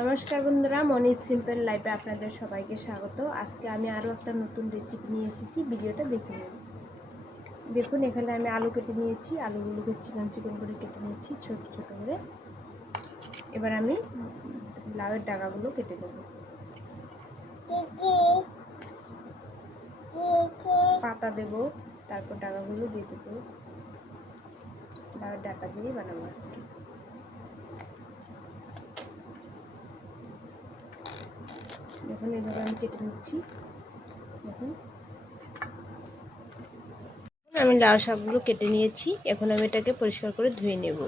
নমস্কার বন্ধুরা, Moniz simple লাইফে আপনাদের সবাইকে স্বাগত। আজকে আমি আরও একটা নতুন রেসিপি নিয়ে এসেছি, ভিডিওটা দেখে নেব। দেখুন, এখানে আমি আলু কেটে নিয়েছি, আলুগুলোকে চিকন চিকন করে কেটে নিয়েছি ছোট ছোট করে। এবার আমি লাউয়ের ডাগাগুলো কেটে নেব। পাতা দেব, তারপর ডাগাগুলো দিয়ে দেবো। লাউয়ের ডাটা দিয়ে বানাবো আজকে। দেখুন, এভাবে আমি কেটে নিচ্ছি। দেখুন, আমি লাউ শাকগুলো কেটে নিয়েছি। এখন আমি এটাকে পরিষ্কার করে ধুয়ে নেব।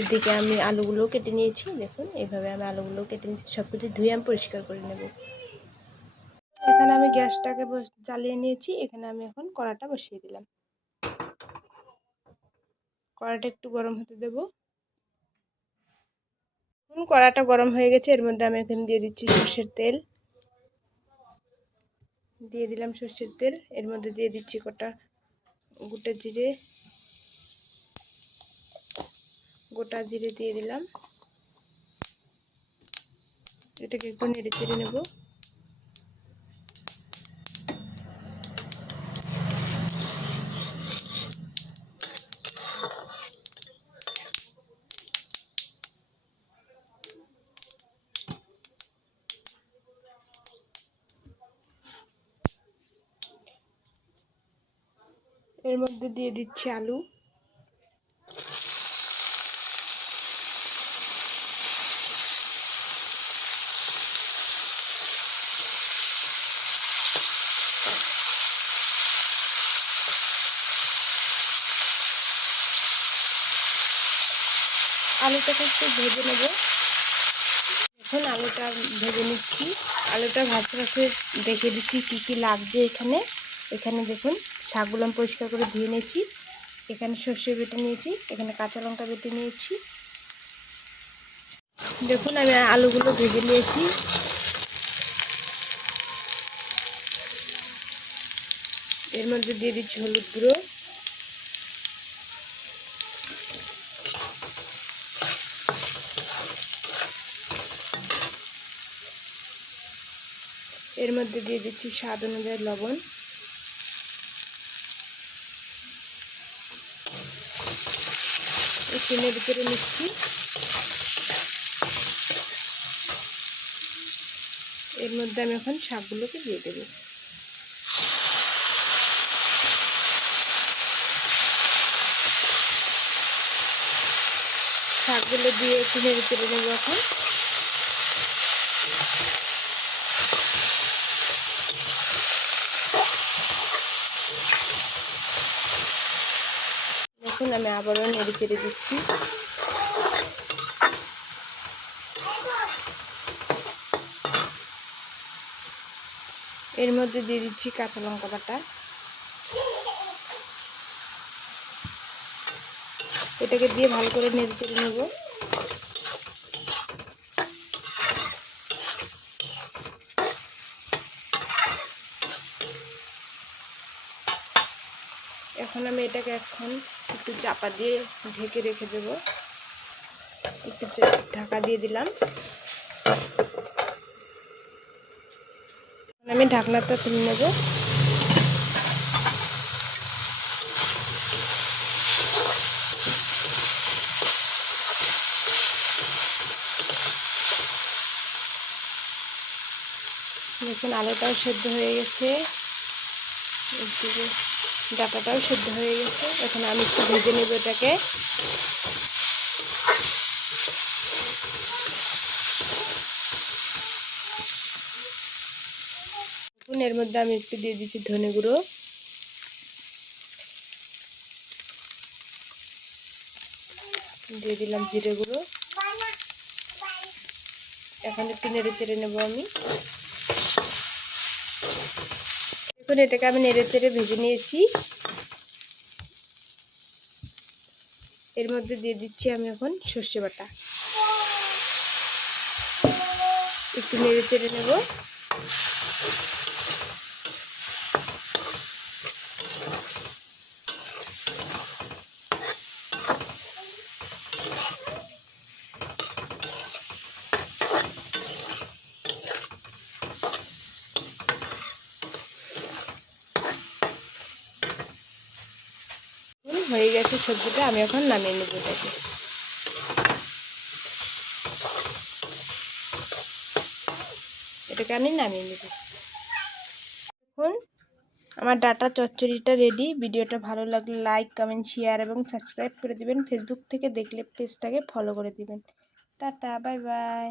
এদিকে আমি আলুগুলো কেটে নিয়েছি। দেখুন, এইভাবে আমি আলুগুলো কেটে নিয়েছি। সব কিছু ধুয়ে আমি পরিষ্কার করে নেব। এখানে আমি গ্যাসটাকে জ্বালিয়ে নিয়েছি। এখানে আমি এখন কড়াটা বসিয়ে দিলাম। কড়াটা একটু গরম হতে দেব। কড়াটা গরম হয়ে গেছে। এর মধ্যে আমি এখানে দিয়ে দিচ্ছি সর্ষের তেল। দিয়ে দিলাম সর্ষের তেল। এর মধ্যে দিয়ে দিচ্ছি গোটা জিরে দিয়ে দিলাম। এটাকে একটু নেড়ে চেড়ে নেব। এর মধ্যে দিয়ে দিচ্ছি আলু। আলুটাকে একটু ভেজে নেব। এখন আলুটা ভেজে নিচ্ছি। আলুটা ভাজতে ভাজতে দেখে দিচ্ছি কী কী লাগছে। এখানে দেখুন, শাকগুলো আমি পরিষ্কার করে ধুয়ে নিয়েছি। এখানে সর্ষে বেটে নিয়েছি। এখানে কাঁচা লঙ্কা বেটে নিয়েছি। দেখুন, আমি আলুগুলো ভেজে নিয়েছি। এর মধ্যে দিয়ে দিচ্ছি হলুদ গুঁড়ো, এর মধ্যে দিয়ে দিচ্ছি স্বাদ অনুযায়ী লবণ। একটু নেড়ে চেড়ে নিচ্ছি। এর মধ্যে আমি এখন শাকগুলোকে দিয়ে দেবো। শাকগুলো দিয়ে একটু নেড়ে চেড়ে নেবো। এখন দেখুন, আমি আবারও নেড়ে চেড়ে দিচ্ছি। এর মধ্যে দিয়ে দিচ্ছি কাঁচা লঙ্কা বাটা। এটাকে দিয়ে ভালো করে নেড়ে চেড়ে নেব। এখন আমি এটাকে একটু চাপা দিয়ে ঢেকে রেখে দেব। একটু ঢাকা দিয়ে দিলাম। আমি ঢাকনাটা তুলে নেব। দেখুন, আলুটাও সেদ্ধ হয়ে গেছে, এদিকে ডাটাটাও সেদ্ধ হয়ে গেছে। এখন আমি একটু ভেজে নেব এটাকে। দেখুন, এর মধ্যে আমি একটু দিয়ে দিচ্ছি ধনে গুঁড়ো, দিয়ে দিলাম জিরে গুঁড়ো। এখন একটু নেড়ে চেড়ে নেব আমি। দেখুন, এটাকে আমি নেড়ে চেড়ে ভেজে নিয়েছি। এর মধ্যে দিয়ে দিচ্ছি আমি এখন সর্ষে বাটা। একটু নেড়ে চেড়ে নেব। হয়ে গেছে সবজিটা, আমি এখন নামিয়ে নেব এটাকে। এটাকে আমি নামিয়ে নেব। এখন আমার ডাটা চচ্চড়িটা রেডি। ভিডিওটা ভালো লাগলে লাইক, কমেন্ট, শেয়ার এবং সাবস্ক্রাইব করে দিবেন। ফেসবুক থেকে দেখলে পেজটাকে ফলো করে দিবেন। Tata, bye bye.